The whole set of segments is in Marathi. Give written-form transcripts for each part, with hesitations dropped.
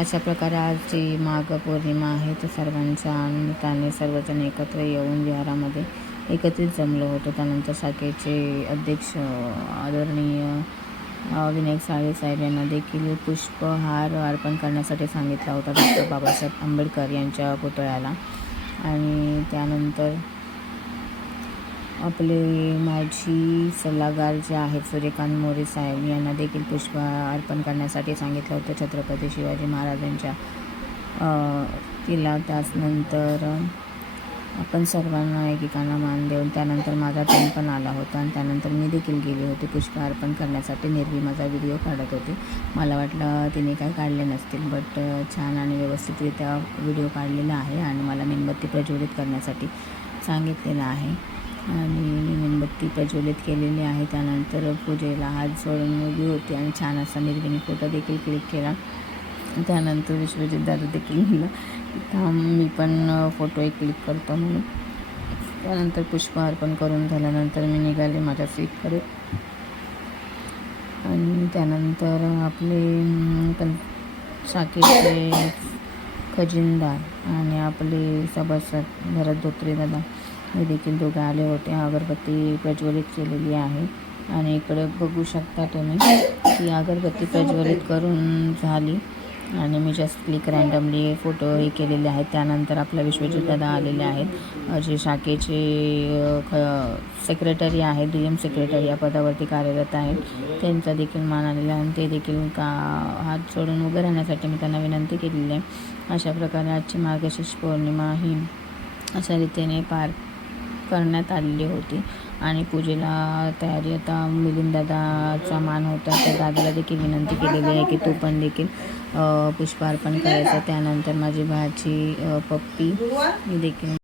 अशा प्रकारे आज जी माघ पौर्णिमा आहे तर सर्वांच्या निमित्ताने सर्वजण एकत्र येऊन विहारामध्ये एकत्रित जमलो होतो. त्यानंतर शाखेचे अध्यक्ष आदरणीय विनायक साहेब यांना देखील पुष्पहार अर्पण करण्यासाठी सांगितला होता डॉक्टर बाबासाहेब आंबेडकर यांच्या पुतळ्याला. आणि त्यानंतर आपले माजी सल्लागार जे आहेत सूर्यकांत मोरे साहेब यांना देखील पुष्पहार अर्पण करण्यासाठी सांगितलं होतं छत्रपती शिवाजी महाराजांच्या तिला. त्यानंतर आपण सर्वांना एकेकांना मान देऊन त्यानंतर माझा टाईम पण आला होता आणि त्यानंतर मी देखील गेले होते पुष्पहार अर्पण करण्यासाठी. निर्वी माझा व्हिडिओ काढत होते. मला वाटलं तिने काय काढले नसतील, बट छान आणि व्यवस्थितरित्या व्हिडिओ काढलेला आहे आणि मला मेणबत्ती प्रज्वलित करण्यासाठी सांगितलेलं आहे आणि मी मेणबत्ती प्रज्वलित केलेली आहे. त्यानंतर पूजेला हात जोडून उभी होती आणि छान असा निर्विणी फोटो देखील क्लिक केला. त्यानंतर विश्वजित दादा देखील म्हणलं मी पण फोटो एक क्लिक करतो म्हणून. त्यानंतर पुष्प अर्पण करून झाल्यानंतर मी निघाले माझ्या सीटकडे आणि त्यानंतर आपले शाखेचे खजिनदार आणि आपले सभासद भरत धोत्रे दादा हे देखील दोघे आले होते. अगरबत्ती प्रज्वलित केलेली आहे आणि इकडे बघू शकता तुम्ही की अगरबत्ती प्रज्वलित करून झाली आणि मी जस्ट क्लिक रँडमली फोटो हे केलेले आहेत. त्यानंतर आपल्या विश्वजित दादा आलेले आहेत जे शाखेचे सेक्रेटरी आहेत, DM सेक्रेटरी या पदावरती कार्यरत आहेत. त्यांचा देखील मान आलेला आहे आणि ते देखील हात जोडून उभे राहण्यासाठी मी त्यांना विनंती केलेली आहे. अशा प्रकारे आजची मार्गशीर्ष पौर्णिमा ही अशा रीतीने पार करण्यात आलेली होती आणि पूजेला तयारी आता मिलिंददादाचा मान होता तर दादाला देखील विनंती केलेली आहे की तो पण देखील पुष्प अर्पण करायचं. त्यानंतर माझी भाची पप्पी मी देखील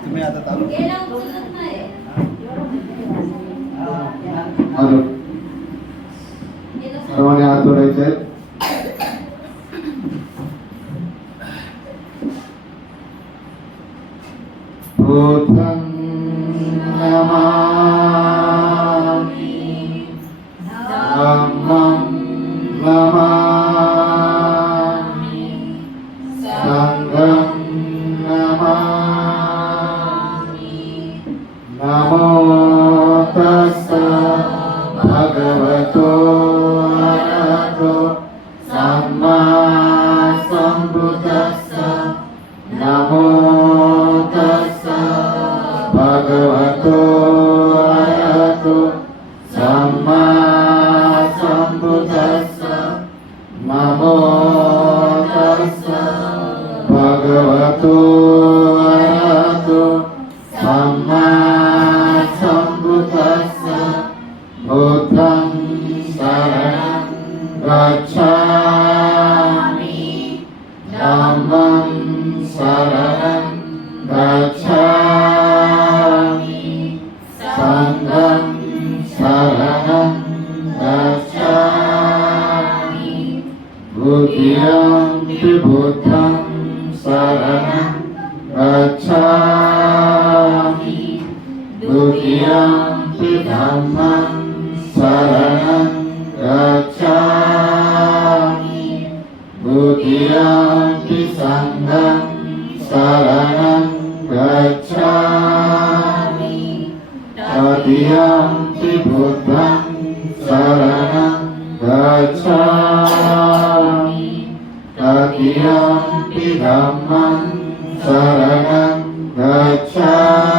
तुम्ही आता चालू सर्वांनी हात जोडायचे आहेत. भूतं नमामि धम्मं नमामि संघं नमामि. नमो तस्स भगवतो अरहतो सम्मा सम्बुद्धस्स. नमो तस्स भगवतो अरहतो सम्मा सम्बुद्धस्स. नमो तस्स भगवतो अरहतो सम्मा सम्बुद्धस्स. बुद्धं शरणं गच्छामि धम्मं शरणं गच्छामि संघं शरणं गच्छामि. द्वितीयं बुद्धं शरणं गच्छामि द्वितीयं धम्मं शरणं गच्छामि द्वितीयं संघं शरणं गच्छामि तृतीयं बुद्धं शरणं गच्छामि तृतीयं धम्मं शरणं गच्छामि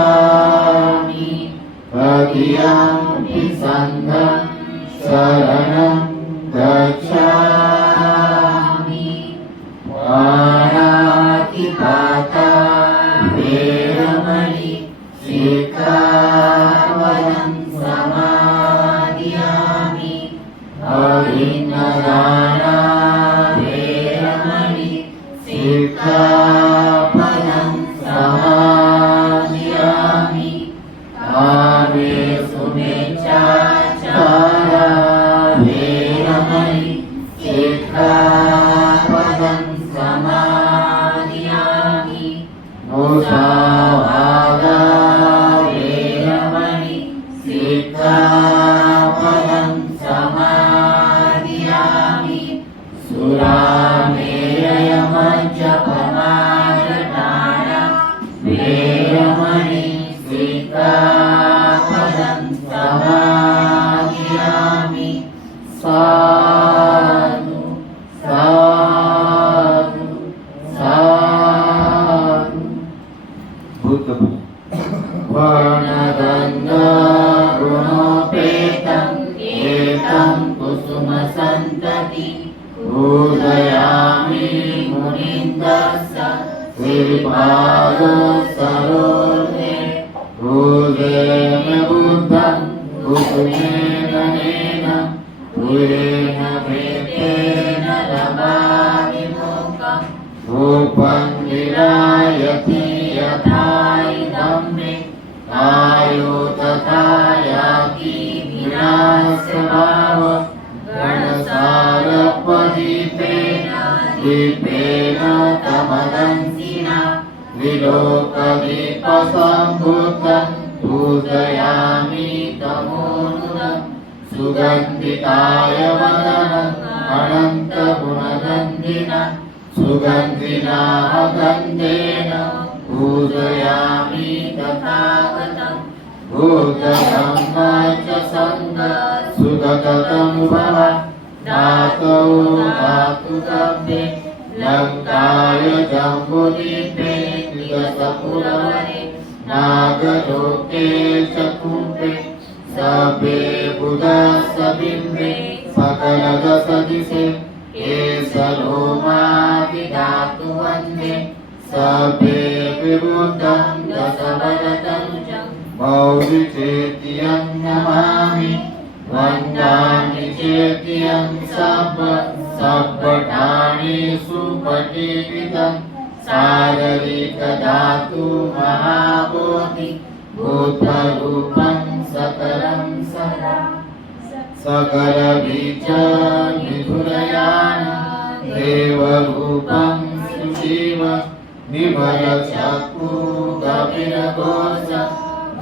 तृतीयम्पि सङ्घं शरणं गच्छामि पाणातिपाता वेरमणि सिक्खापदं समादियामि अभिन्नदाना वेरमणि सिक्खापदं समादियामि कामेषु मिच्छाचारा वेरमणि सिक्खापदं समादियामि मुसावादा वेरमणि सिक्खापदं समादियामि सुरामेरयमज्जपमादटाना वेरमणि सिक्खापदं समादियामि साधु साधु साधु बुद्धं वर्णगन्धगुणोपेतं एतं कुसुमसन्तति पूजयामि मुनीन्द्रस्य श्रीपादसरोजे पूजयामि बुद्धं कुसुमेन नेन पूजेन भेदेन लभामि मोक्षं रूपं विरायति यथा इदं मे आयु तथा याति विनाशभाव गणसारपदीपेन दीपेन तमदंसिना विलोकदीपसम्भूतं पूजयामि तमोनुदं सुगन्धिताय वदनम् अनन्तगुणगन्धिना सुगन्धिना गन्धेन पूजयामि तथागतं भूतधम्म च सङ्ग सुगतं भव धातौ धातुकव्ये लङ्काय जम्बुदीपे त्रिदशपुरवरे नागलोके च कुम्भे सभे बुधस्य बिम्बे सकलदशदिशे केशलोमादिधातु वन्दे सभे विबुद्धं दशवदतनुजं मौलिचेत्यं नमामि वन्दामि चेत्यं सब्बठाणि सुपटीपितं शारीरिकधातु महाबोधि भूतरूपं सकलं सदा सकलबीजनिधुरयान देवरूपं सुजीव निमलचक्षु गभीरघोष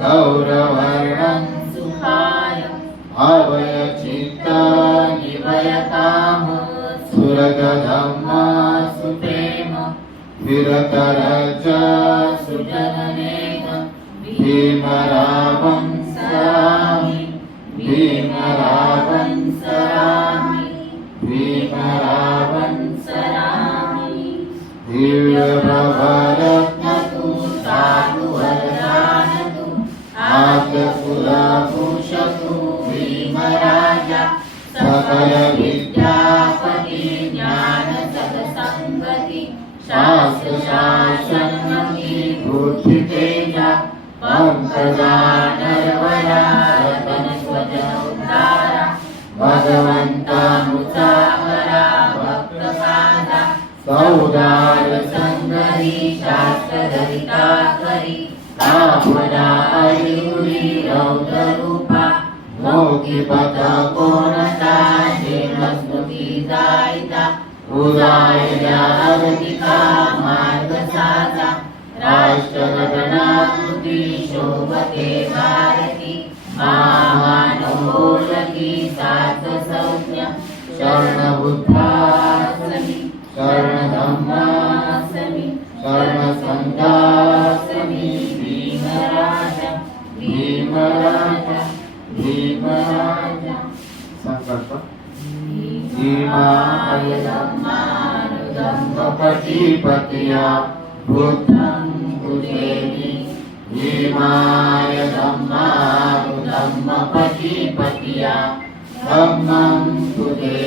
गौरवर्णं सुखाय अभयचित्तनिभयतां सुरगधम्म सुप्रेम विरतरज सुजननेक भीमरावं सरामि भीमरावं सरामि भीमरावं सरामि दिव्यप्रभरत्नतु साधु वरदानतु आद्यकुलभूषतु भीमराजा सकलविद्यापति ज्ञानजगत्संगति शास्त्रशासनमति बुद्धितेजा पंकजानरवरा रतनस्वजोद्धारा भगवन्ता मुसाफरा भक्तसादा सौदार संगरी शास्त्रधरिताकरी कापुरा अयुरी रौद्ररूपा मोक्षपथ कोणता जन्मस्मृती दायिता उदायया अगतिका मार्गसाचा राष्ट्रघटनाकृती शोभते भारती महामानवोलकी सात संज्ञा शरणबुद्धासमी शरणधम्मासमी शरणसंघासमी भीमराजा भीमराजा भीमराजा संकल्प भीमाय धम्मानुधम्मपतिपतया बुद्धं बुद्धेमि भीमाय धम्मानुधम्मपतिपतया धम्मपतिपतिया धम्मं तुते